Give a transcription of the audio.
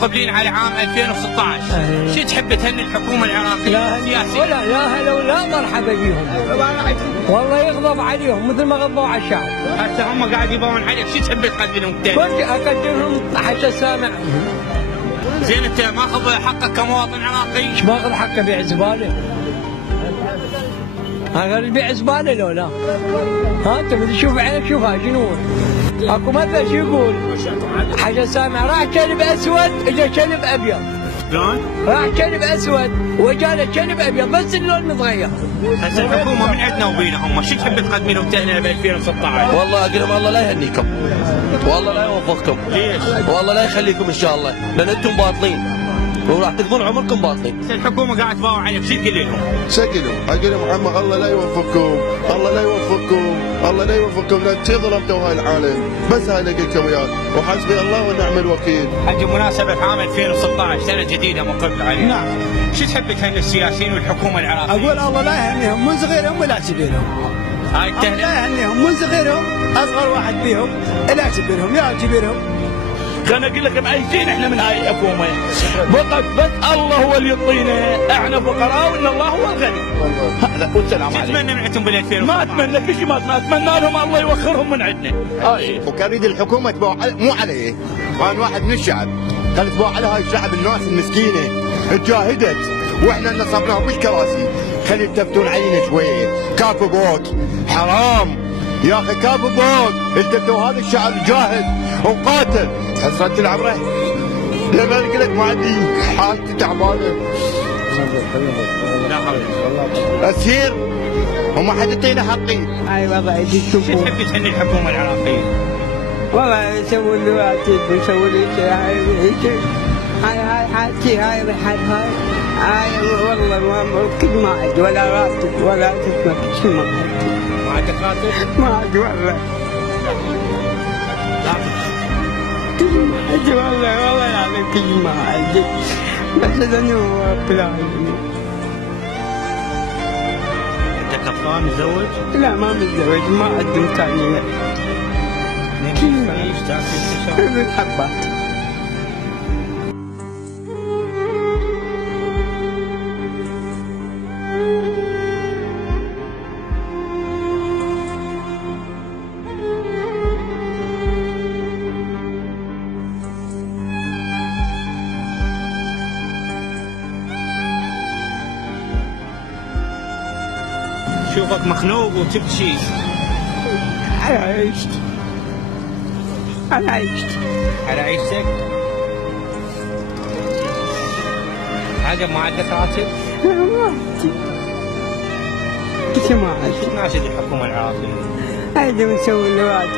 مقبلين على عام 2016. شو تحب تهني الحكومة العراقية السياسية؟ لا هلا ولا مرحبا بيهم، والله يغضب عليهم مثل ما غضبوا على الشعب. هسه هم قاعد يبون عليك، شو تحب تقدم لهم تاني؟ كنت اقدم لهم حتى سامع. زين انت ماخذ حقك كمواطن عراقي؟ ايش ماخذ حقه بيع زباله؟ هذا يبيع زباله لو لا؟ ها انت بدي تشوف عينك شوفها شنو؟ اكو مثل شو يقول؟ حاجه سامع راح كلب اسود اجى كلب ابيض. شلون؟ راح كلب اسود وجاله كلب ابيض بس اللون متغير. هسه الحكومه من عندنا وبينا هم، شو تحب تقدمي لهم تهنئه ب 2016؟ والله اقول لهم الله لا يهنيكم، والله لا يوفقكم. ليش؟ والله لا يخليكم ان شاء الله، لان انتم باطلين وراح تقضون عمركم باطلين. الحكومه قاعد تباوع عليك، شو تقول لهم؟ اقول لهم عم الله لا يوفقكم، الله لا يوفقكم، الله لا يوفقكم، لان ظلمتوا هاي العالم، بس هاي اللي لكم اياه، وحسبي الله ونعم الوكيل. حج مناسبة عام 2016 سنة جديدة مقبلة علينا. نعم. شو تحب تهني السياسيين والحكومة العراقية؟ اقول الله لا يهنيهم من صغيرهم ولا كبيرهم. هاي الله التهنئة. لا يهنيهم من صغيرهم، اصغر واحد فيهم الى كبيرهم يا كبيرهم. كان اقول لكم عايزين احنا من هاي الحكومه فقط، بس الله هو اللي يعطينا، احنا فقراء وان الله هو الغني. هذا والسلام شو عليكم. تتمنى من عندهم بال 2016؟ ما اتمنى كل شيء، ما اتمنى لهم الله يوخرهم من عندنا. وكان اريد الحكومه تبوع مو علي، وانا واحد من الشعب، كان تبوع على هاي الشعب، الناس المسكينه تجاهدت واحنا نصبناها مش كراسي. خلي يلتفتون علينا شويه، كافو بوك حرام يا اخي، كافو بوك التفتوا. هذا الشعب جاهد وقاتل، حسرت العمره لما اقول لك ما عندي حالتي تعبانه. لا حول اسير وما حد يعطينا حقي. اي والله يجي شو تشوفون تحب تهني الحكومة العراقية؟ والله يسوي لي واتيب ويسوي لي شيء. هاي حالتي، هاي والله ما كل ما عندي ولا راتب ولا تسمع كل شيء ما عندي. ما عندك راتب؟ ما عندي والله. كل ما عندي والله العظيم كل ما عندي، بس انا رب العالمين. انت كفان متزوج؟ لا ما متزوج، ما عندي امكانيه. ايش تاكل؟ حبات. شوفك مخنوق وتبكي. أنا عشت على عيشتك؟ حاجة ما عندك راتب؟ لا ما عندي كل شيء ما عندي. شو ناشد الحكومة العراقية؟ هذا مسوي الواد